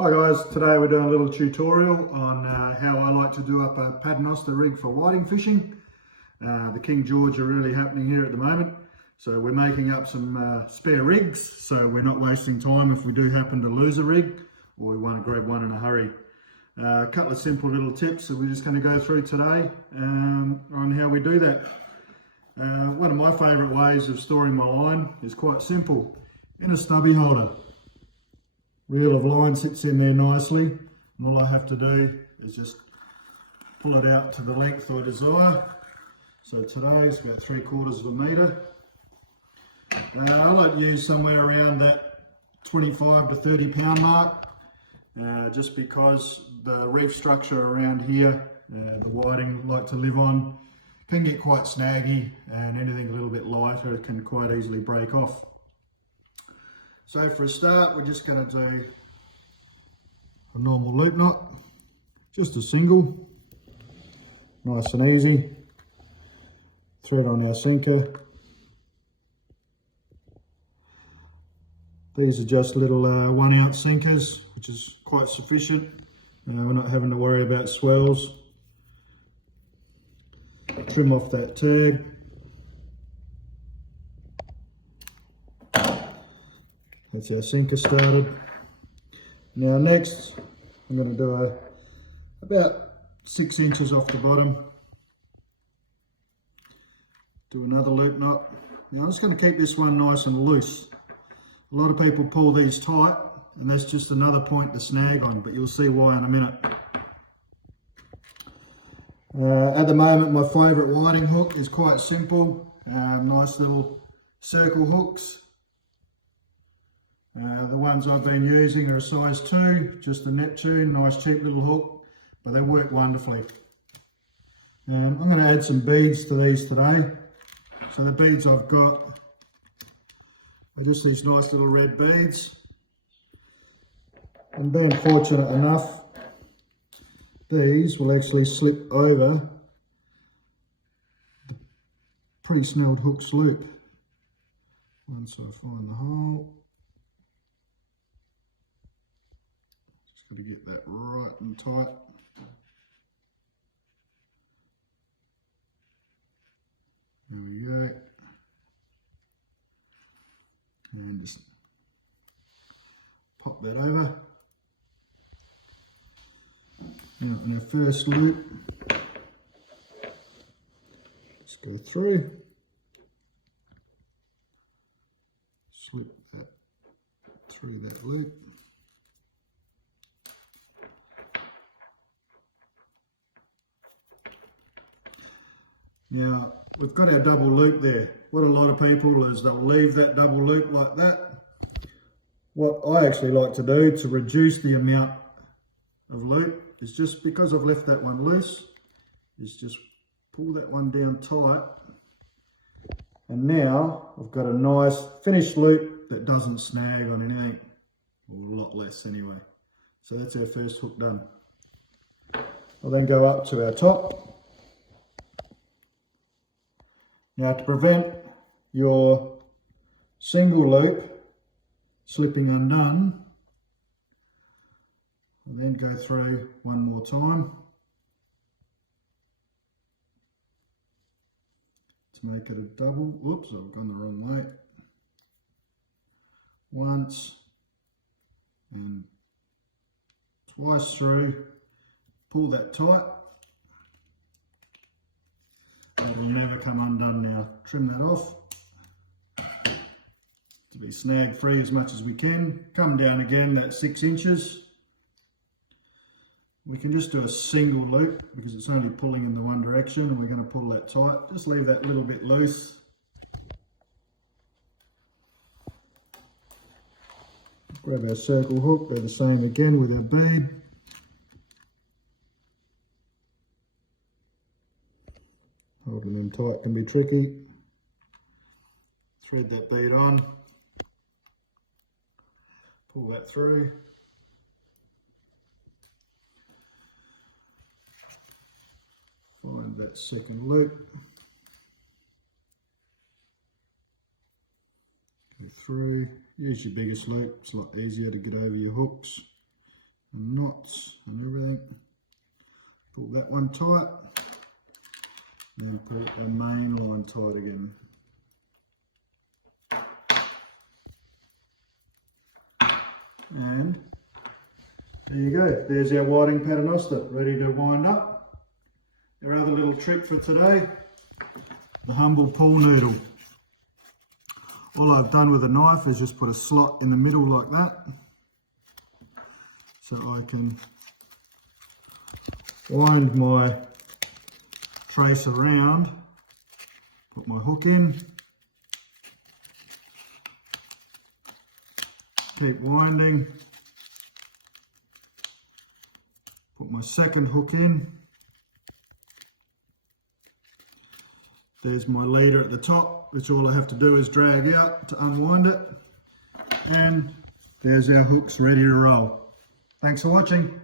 Hi guys, today we're doing a little tutorial on how I like to do up a Paternoster rig for whiting fishing. The King George are really happening here at the moment, so we're making up some spare rigs so we're not wasting time if we do happen to lose a rig or we want to grab one in a hurry. A couple of simple little tips that we're just going to go through today on how we do that. One of my favourite ways of storing my line is quite simple, in a stubby holder. Reel of line sits in there nicely, and all I have to do is just pull it out to the length I desire. So today it's about 3/4 of a metre. I like to use somewhere around that 25 to 30 pound mark, just because the reef structure around here, the whiting like to live on, can get quite snaggy, and anything a little bit lighter can quite easily break off. So for a start, we're just going to do a normal loop knot, just a single, nice and easy. Thread on our sinker. These are just little 1 ounce sinkers, which is quite sufficient. We're not having to worry about swells. Trim off that tag. That's our sinker started. Now next, I'm going to do about 6 inches off the bottom. Do another loop knot. Now I'm just going to keep this one nice and loose. A lot of people pull these tight, and that's just another point to snag on, but you'll see why in a minute. At the moment, my favourite whiting hook is quite simple. Nice little circle hooks. The ones I've been using are a size 2, just a Neptune, nice cheap little hook, but they work wonderfully. I'm going to add some beads to these today. So the beads I've got are just these nice little red beads. And being fortunate enough, these will actually slip over the pre-snelled hook's loop. Once I find the hole. Got to get that right and tight. There we go. And just pop that over. Now in our first loop, just go through, slip that through that loop. Now, we've got our double loop there. What a lot of people is they'll leave that double loop like that. What I actually like to do to reduce the amount of loop is, just because I've left that one loose, is just pull that one down tight. And now I've got a nice finished loop that doesn't snag on anything, or a lot less anyway. So that's our first hook done. I'll then go up to our top. Now, to prevent your single loop slipping undone, I'll then go through one more time to make it a double. Whoops, I've gone the wrong way. Once and twice through, pull that tight. It will never come undone now. Trim that off to be snag free as much as we can. Come down again, that's 6 inches. We can just do a single loop because it's only pulling in the one direction, and we're going to pull that tight. Just leave that little bit loose. Grab our circle hook, do the same again with our bead. Holding them tight can be tricky. Thread that bead on, pull that through. Find that second loop. Go through, use your biggest loop, it's a lot easier to get over your hooks. and knots and everything. Pull that one tight, and pull the main line tight again. And there you go, there's our whiting Paternoster ready to wind up. Our other little trick for today, the humble pool noodle. All I've done with a knife is just put a slot in the middle like that, so I can wind my trace around, put my hook in, keep winding, put my second hook in. There's my leader at the top, which all I have to do is drag out to unwind it. And there's our hooks ready to roll. Thanks for watching.